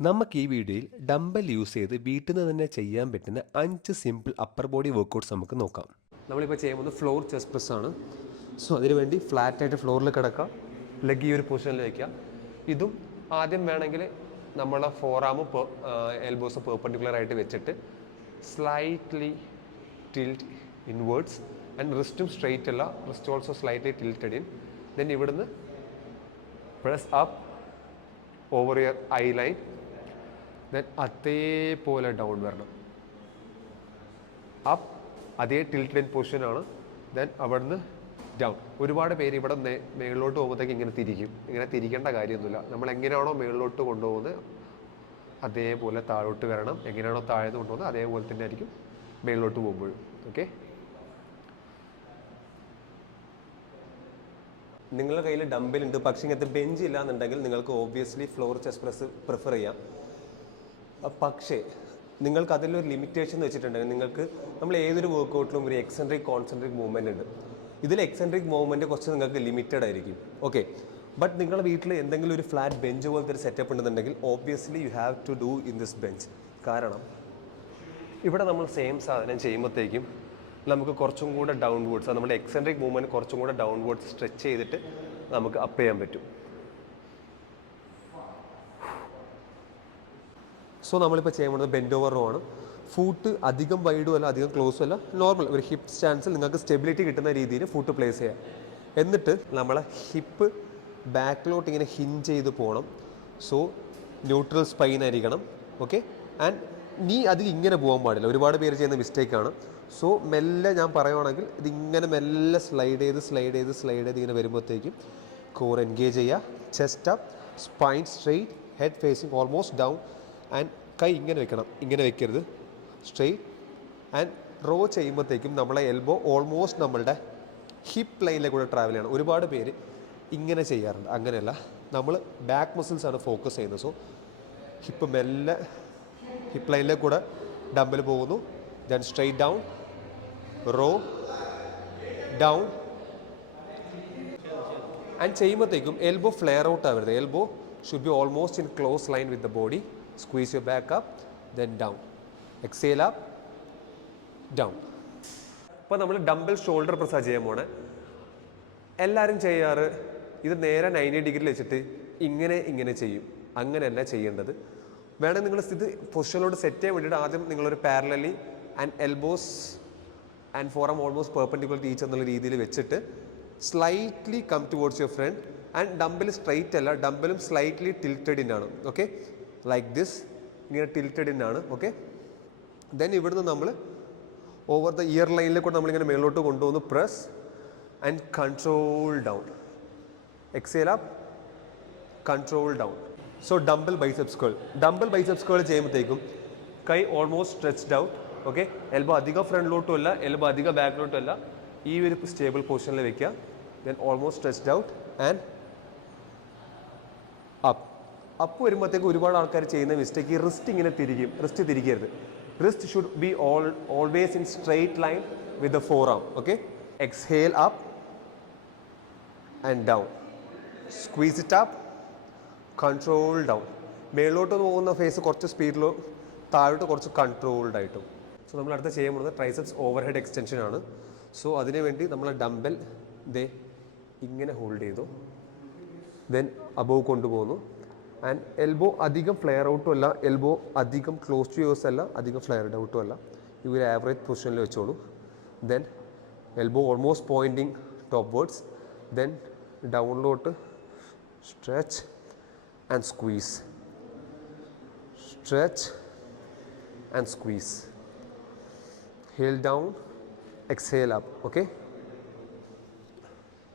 നമുക്ക് ഈ വീഡിയോയിൽ ഡംബൽ യൂസ് ചെയ്ത് വീട്ടിൽ നിന്ന് തന്നെ ചെയ്യാൻ പറ്റുന്ന 5 സിമ്പിൾ അപ്പർ ബോഡി വർക്കൗട്ട്സ് നമുക്ക് നോക്കാം. നമ്മളിപ്പോൾ ചെയ്യാൻ പോകുന്നത് ഫ്ലോർ ചെസ്റ്റ് പ്രസ് ആണ്. സോ അതിനുവേണ്ടി ഫ്ലാറ്റായിട്ട് ഫ്ലോറിൽ കിടക്കുക, ലെഗ് ഈ ഒരു പൊസിഷനിൽ വയ്ക്കുക. ഇതും ആദ്യം വേണമെങ്കിൽ നമ്മളെ ഫോറാമും എൽബോസ് പെർപെൻഡിക്കുലർ ആയിട്ട് വെച്ചിട്ട് സ്ലൈറ്റ്ലി ടിൽറ്റ് ഇൻവേർഡ്സ് ആൻഡ് റിസ്റ്റും സ്ട്രെയിറ്റ് അല്ല, wrist also slightly tilted in. Then ഇവിടുന്ന് press up over your eye line. Then അതേപോലെ ഡൗൺ വരണം, അപ്പ്, അതേ ടിൽറ്റഡ് ഇൻ പൊസിഷനാണ്. ദെൻ അവിടുന്ന് ഡൗൺ. ഒരുപാട് പേര് ഇവിടെ മേളിലോട്ട് പോകുമ്പോഴത്തേക്ക് ഇങ്ങനെ തിരിക്കും. ഇങ്ങനെ തിരിക്കേണ്ട കാര്യമൊന്നുമില്ല. നമ്മൾ എങ്ങനെയാണോ മേളിലോട്ട് കൊണ്ടുപോകുന്നത് അതേപോലെ താഴോട്ട് വരണം. എങ്ങനെയാണോ താഴേന്ന് കൊണ്ടുപോകുന്നത് അതേപോലെ തന്നെ ആയിരിക്കും മേളിലോട്ട് പോകുമ്പോഴും. ഓക്കെ, നിങ്ങളുടെ കയ്യിൽ ഡംബൽ ഉണ്ട്, പക്ഷേ ഇങ്ങനത്തെ ബെഞ്ച് ഇല്ല എന്നുണ്ടെങ്കിൽ നിങ്ങൾക്ക് obviously floor chest press prefer ചെയ്യാം. പക്ഷേ നിങ്ങൾക്ക് അതിലൊരു ലിമിറ്റേഷൻ എന്ന് വെച്ചിട്ടുണ്ടെങ്കിൽ നിങ്ങൾക്ക് നമ്മൾ ഏതൊരു വർക്കൗട്ടിലും ഒരു എക്സെൻട്രിക് കോൺസെൻട്രിക് മൂവ്മെൻ്റ് ഉണ്ട്. ഇതിൽ എക്സെൻട്രിക് മൂവ്മെൻറ്റ് കുറച്ച് നിങ്ങൾക്ക് ലിമിറ്റഡ് ആയിരിക്കും. ഓക്കെ, ബട്ട് നിങ്ങളുടെ വീട്ടിൽ എന്തെങ്കിലും ഒരു ഫ്ലാറ്റ് ബെഞ്ച് പോലത്തെ ഒരു സെറ്റപ്പ് ഉണ്ടെന്നുണ്ടെങ്കിൽ obviously you have to do in this bench. കാരണം ഇവിടെ നമ്മൾ സെയിം സാധനം ചെയ്യുമ്പോഴത്തേക്കും നമുക്ക് കുറച്ചും കൂടെ ഡൗൺവേർഡ്സ്, നമ്മുടെ എക്സെൻട്രിക് മൂവ്മെൻറ്റ് കുറച്ചും കൂടെ ഡൗൺവേർഡ്സ് സ്ട്രെച്ച് ചെയ്തിട്ട് നമുക്ക് അപ്പ് ചെയ്യാൻ പറ്റും. സോ നമ്മളിപ്പോൾ ചെയ്യാൻ പോകുന്നത് ബെൻഡ് ഓവർ റോ ആണ്. ഫൂട്ട് അധികം വൈഡും അല്ല അധികം ക്ലോസും അല്ല, നോർമൽ ഒരു ഹിപ്പ് സ്റ്റാൻസിൽ നിങ്ങൾക്ക് സ്റ്റെബിലിറ്റി കിട്ടുന്ന രീതിയിൽ ഫൂട്ട് പ്ലേസ് ചെയ്യാം. എന്നിട്ട് നമ്മളെ ഹിപ്പ് ബാക്കിലോട്ട് ഇങ്ങനെ ഹിഞ്ച് ചെയ്ത് പോകണം. സോ ന്യൂട്രൽ സ്പൈൻ ആയിരിക്കണം. ഓക്കെ, ആൻഡ് നീ അത് ഇങ്ങനെ പോകാൻ പാടില്ല. ഒരുപാട് പേര് ചെയ്യുന്ന മിസ്റ്റേക്കാണ്. സോ മെല്ലെ ഞാൻ പറയുവാണെങ്കിൽ ഇതിങ്ങനെ മെല്ലെ സ്ലൈഡ് ചെയ്ത് ഇങ്ങനെ വരുമ്പോഴത്തേക്കും കോർ എൻഗേജ് ചെയ്യുക. Chest up, spine straight, head facing almost down. And കൈ ഇങ്ങനെ വെക്കണം, ഇങ്ങനെ വെക്കരുത്, സ്ട്രെയിറ്റ്. ആൻഡ് റോ ചെയ്യുമ്പോഴത്തേക്കും നമ്മളെ എൽബോ ഓൾമോസ്റ്റ് നമ്മളുടെ ഹിപ്പ് ലൈനിലെ കൂടെ ട്രാവൽ ചെയ്യണം. ഒരുപാട് പേര് ഇങ്ങനെ ചെയ്യാറുണ്ട്. അങ്ങനെയല്ല, നമ്മൾ ബാക്ക് മസിൽസ് ആണ് ഫോക്കസ് ചെയ്യുന്നത്. സോ ഹിപ്പ് മെല്ലെ ഹിപ്പ് ലൈനിലെ കൂടെ ഡംബൽ പോകുന്നു. Then straight down, row down. And ചെയ്യുമ്പോഴത്തേക്കും എൽബോ ഫ്ലെയർ ഔട്ട് ആവരുത്. Elbow should be almost in close line with the body. Squeeze your back up, then down. Exhale up, down. ഇപ്പോൾ നമ്മൾ dumbbell shoulder പ്രസ്സാണ് ചെയ്യാൻ പോണേ. എല്ലാവരും ചെയ്യാറ് ഇത് നേരെ 90 ഡിഗ്രിയിൽ വെച്ചിട്ട് ഇങ്ങനെ ചെയ്യും. അങ്ങനെയല്ല ചെയ്യേണ്ടത്. വേണമെങ്കിൽ നിങ്ങൾ ഇത് പൊസിഷനിലോട്ട് സെറ്റ് ചെയ്യാൻ വേണ്ടിയിട്ട് ആദ്യം നിങ്ങളൊരു parallelly and elbows and forearm almost perpendicular to each എന്നുള്ള രീതിയിൽ വെച്ചിട്ട് slightly come towards your front. And dumbbell straight അല്ല, ഡംബലും സ്ലൈറ്റ്ലി ടിൽറ്റഡ് ഇൻ ആണ്. ഓക്കെ, ലൈക്ക് ദിസ്, ഇങ്ങനെ ടിൽറ്റഡ് ഇൻ ആണ്. ഓക്കെ, ദെൻ ഇവിടുന്ന് നമ്മൾ ഓവർ ദ ഇയർ ലൈനിൽ കൂടെ നമ്മളിങ്ങനെ മേലോട്ട് കൊണ്ടുവന്ന് press and control down. Exhale up, control down. So dumbbell biceps curl. Dumbbell biceps curl ചെയ്യുമ്പോഴത്തേക്കും കൈ almost stretched out. Okay, elbow അധികം ഫ്രണ്ടിലോട്ടും അല്ല, എൽബോ അധികം ബാക്കിലോട്ടും അല്ല, ഈ ഒരു സ്റ്റേബിൾ പൊസിഷനിൽ വെക്കുക. Then almost stretched out and up. Up വരുമ്പോഴത്തേക്ക് ഒരുപാട് ആൾക്കാർ ചെയ്യുന്ന മിസ്റ്റേക്ക്, ഈ റിസ്റ്റ് ഇങ്ങനെ തിരിക്കും. റിസ്റ്റ് തിരിക്കരുത്. Wrist should be always in straight line with the forearm. Okay, exhale up and down, squeeze it up, control down. മേളിലോട്ട് പോകുന്ന ഫേസ് കുറച്ച് സ്പീഡിലോ താഴോട്ട് കുറച്ച് കൺട്രോൾഡ് ആയിട്ടും. സോ നമ്മൾ അടുത്ത് ചെയ്യാൻ പോകുന്നത് ട്രൈസെപ്സ് ഓവർ ഹെഡ് എക്സ്റ്റൻഷൻ ആണ്. സോ അതിനുവേണ്ടി നമ്മൾ ഡംബൽ ഇങ്ങനെ ഹോൾഡ് ചെയ്തു, ദെൻ അബോവ് കൊണ്ടുപോകുന്നു. ആൻഡ് എൽബോ അധികം ഫ്ലെയർ ഔട്ടും അല്ല, എൽബോ അധികം ക്ലോസ് ടു യുവേഴ്സ് അല്ല, അധികം ഫ്ലെയർഡ് ഔട്ടും അല്ല. ഈ ഒരു ആവറേജ് പൊസിഷനിൽ വെച്ചോളൂ. Then elbow almost pointing topwards. Then ഡൗണിലോട്ട് stretch and squeeze, stretch and squeeze, heel down, exhale up. Okay,